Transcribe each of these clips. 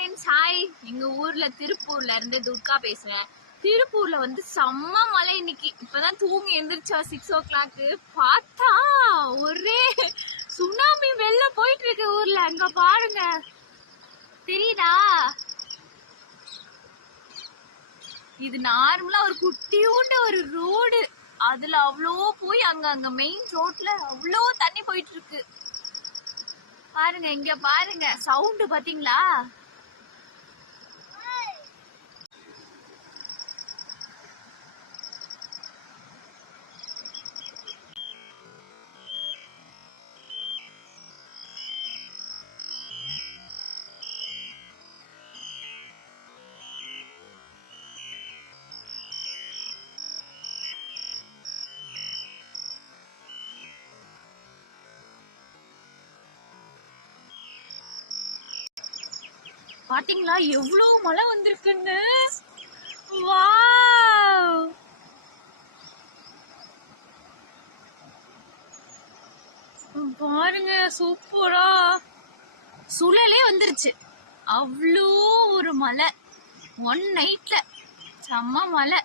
Friends hi எங்க ஊரில் திருப்பூர்ல இருந்து துர்கா பேசுகிறேன் திருப்பூரில் வந்து செம்ம மழை இன்னைக்கு. இப்போதான் தூங்கி எழுந்திரிச்சா சிக்ஸ் ஓ கிளாக்கு பார்த்தா ஒரே சுனாமி வெளில போயிட்டு இருக்கு ஊர்ல. அங்கே பாருங்க. தெரியுதா? இது நார்மலாக ஒரு குட்டியூண்ட ஒரு ரோடு அதில் அவ்வளோ போய் அங்கே அங்கே மெயின் ரோட்ல அவ்வளோ தண்ணி போயிட்டு இருக்கு. பாருங்க இங்க பாருங்க. சவுண்டு பாத்தீங்களா பாத்தீங்களா? எவ்வளவு மழை வந்திருக்குன்னு? வாவ்! பாருங்க சூப்பரா. சுழலே வந்துருச்சு. அவ்வளோ ஒரு மலை ஒன் நைட்ல செம்ம மலை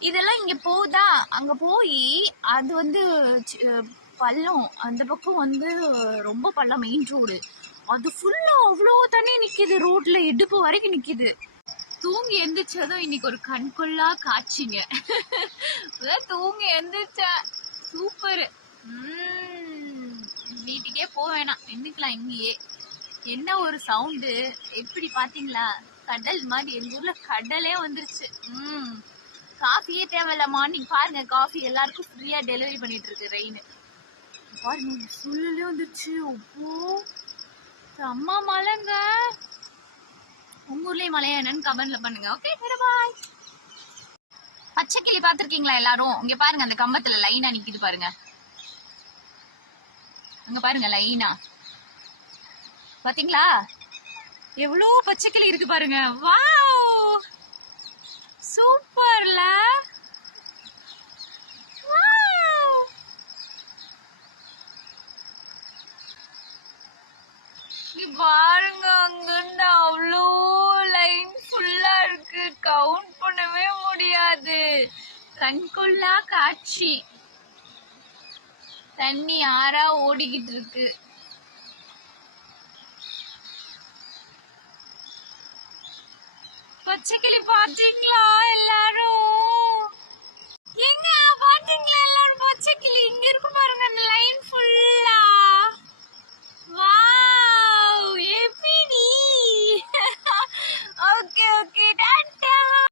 இதெல்லாம் இங்க போகுதா? அங்க போய் அது வந்து பள்ளம். அந்த பக்கம் வந்து ரொம்ப பள்ளம் மெயின் ரோடு அது ஃபுல்லா அவ்வளோ தண்ணி நிக்குது. ரோட்ல இடுப்பு வரைக்கும் நிக்குது. தூங்கி எந்திரிச்சதும் இன்னைக்கு ஒரு கண்கொள்ளா காட்சிங்க. தூங்கி எந்திரிச்ச சூப்பர். வீட்டுக்கே போக வேணாம். நின்றுக்கலாம் இங்கேயே. என்ன ஒரு சவுண்டு எப்படி பாத்தீங்களா? கடல் மாதிரி. எங்க ஊர்ல கடலே வந்துருச்சு. ம் காஃபியே தேவையில்ல. மார்னிங் பாருங்க. காஃபி எல்லாருக்கும் ஃப்ரீயா டெலிவரி பண்ணிட்டு இருக்கு. ரெயின் பாருங்க சுள்ளலே வந்துருச்சு. அப்போ செம்ம மழைங்க. உங்க ஊர்லயும் மழையா என்னன்னு கமெண்ட்ல பண்ணுங்க. ஓகே பாய் பச்சை கிளி பாத்திருக்கீங்களா எல்லாரும்? இங்க பாருங்க அந்த கம்பத்துல லைனா நிக்குது பாருங்க. அங்க பாருங்க லைனா பாத்தீங்களா? எவ்வளவு பச்சை கிளி இருக்கு பாருங்க. வாவ் சூப்பர்ல வாவ் இங்க பாருங்க அங்கிருந்து அவ்வளோ லைன் ஃபுல்லா இருக்கு. கவுண்ட் பண்ணவே முடியாது. கண்கொள்ளா காட்சி. தண்ணி ஆறா ஓடிக்கிட்டு இருக்கு. பச்சைக்கிளி பாத்தீங்களா எல்லாரும்?